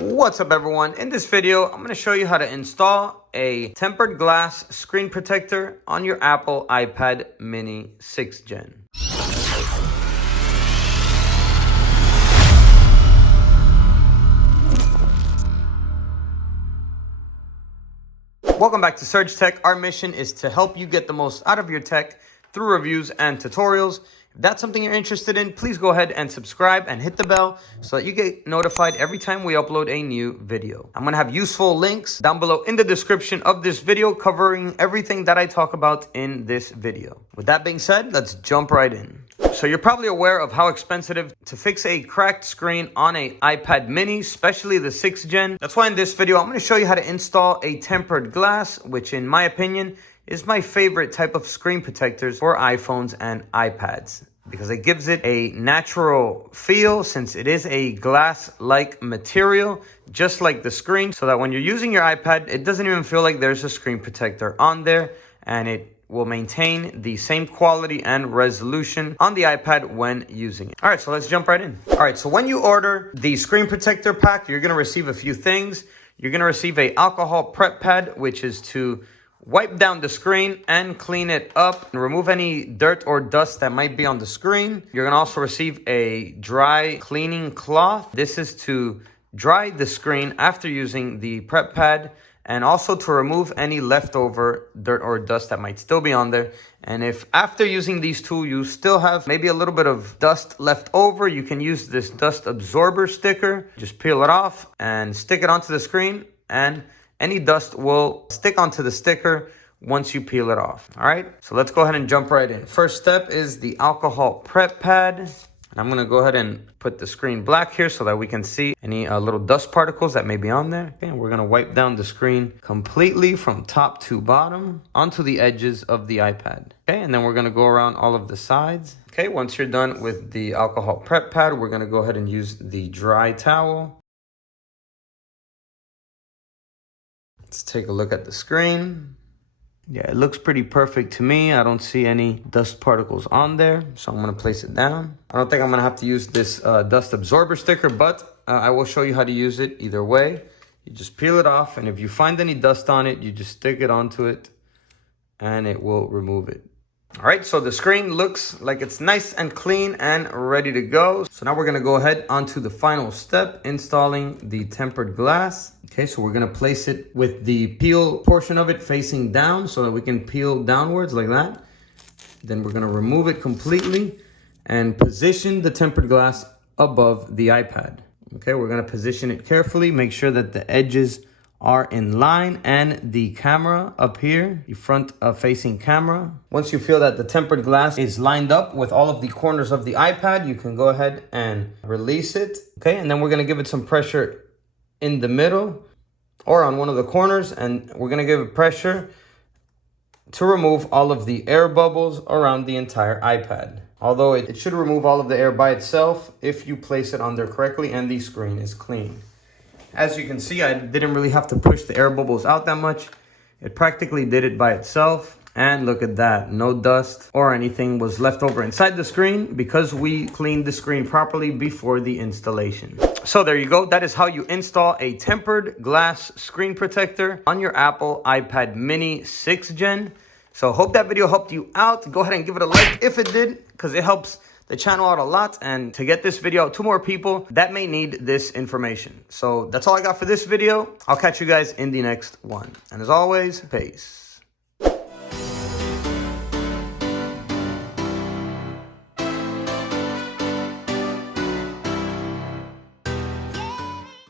What's up everyone? In this video, I'm going to show you how to install a tempered glass screen protector on your Apple iPad mini 6th gen. Welcome back to Surge Tech. Our mission is to help you get the most out of your tech through reviews and tutorials. If that's something you're interested in, please go ahead and subscribe and hit the bell so that you get notified every time we upload a new video. I'm going to have useful links down below in the description of this video covering everything that I talk about in this video. With that being said, let's jump right in. So you're probably aware of how expensive it is to fix a cracked screen on an iPad mini, especially the 6th gen. That's why in this video, I'm going to show you how to install a tempered glass, which in my opinion is my favorite type of screen protectors for iPhones and iPads, because it gives it a natural feel since it is a glass-like material, just like the screen, so that when you're using your iPad, it doesn't even feel like there's a screen protector on there, and it will maintain the same quality and resolution on the iPad when using it. All right, so let's jump right in. All right, so when you order the screen protector pack, you're gonna receive a few things. You're gonna receive a alcohol prep pad, which is to wipe down the screen and clean it up and remove any dirt or dust that might be on the screen. You're gonna also receive a dry cleaning cloth. This is to dry the screen after using the prep pad, and also to remove any leftover dirt or dust that might still be on there. And if after using these two, you still have maybe a little bit of dust left over, you can use this dust absorber sticker. Just peel it off and stick it onto the screen, and any dust will stick onto the sticker once you peel it off. All right, so let's go ahead and jump right in. First step is the alcohol prep pad. I'm gonna go ahead and put the screen black here so that we can see any little dust particles that may be on there. Okay, and we're gonna wipe down the screen completely from top to bottom onto the edges of the iPad. Okay, and then we're gonna go around all of the sides. Okay, once you're done with the alcohol prep pad, we're gonna go ahead and use the dry towel. Let's take a look at the screen. Yeah, it looks pretty perfect to me. I don't see any dust particles on there, so I'm gonna place it down. I don't think I'm gonna have to use this dust absorber sticker, but I will show you how to use it either way. You just peel it off, and if you find any dust on it, you just stick it onto it, and it will remove it. All right, so the screen looks like it's nice and clean and ready to go. So now we're gonna go ahead onto the final step, installing the tempered glass. Okay, so we're gonna place it with the peel portion of it facing down so that we can peel downwards like that. Then we're gonna remove it completely and position the tempered glass above the iPad. Okay, we're gonna position it carefully, make sure that the edges are in line, and the camera up here, the front facing camera. Once you feel that the tempered glass is lined up with all of the corners of the iPad, you can go ahead and release it. Okay, and then we're gonna give it some pressure in the middle or on one of the corners, and we're gonna give it pressure to remove all of the air bubbles around the entire iPad. Although it should remove all of the air by itself if you place it on there correctly and the screen is clean. As you can see, I didn't really have to push the air bubbles out that much. It practically did it by itself. And look at that, no dust or anything was left over inside the screen because we cleaned the screen properly before the installation. So there you go. That is how you install a tempered glass screen protector on your Apple iPad mini 6th gen. So hope that video helped you out. Go ahead and give it a like if it did, because it helps the channel out a lot, and to get this video out to more people that may need this information. So that's all I got for this video. I'll catch you guys in the next one. And as always, peace.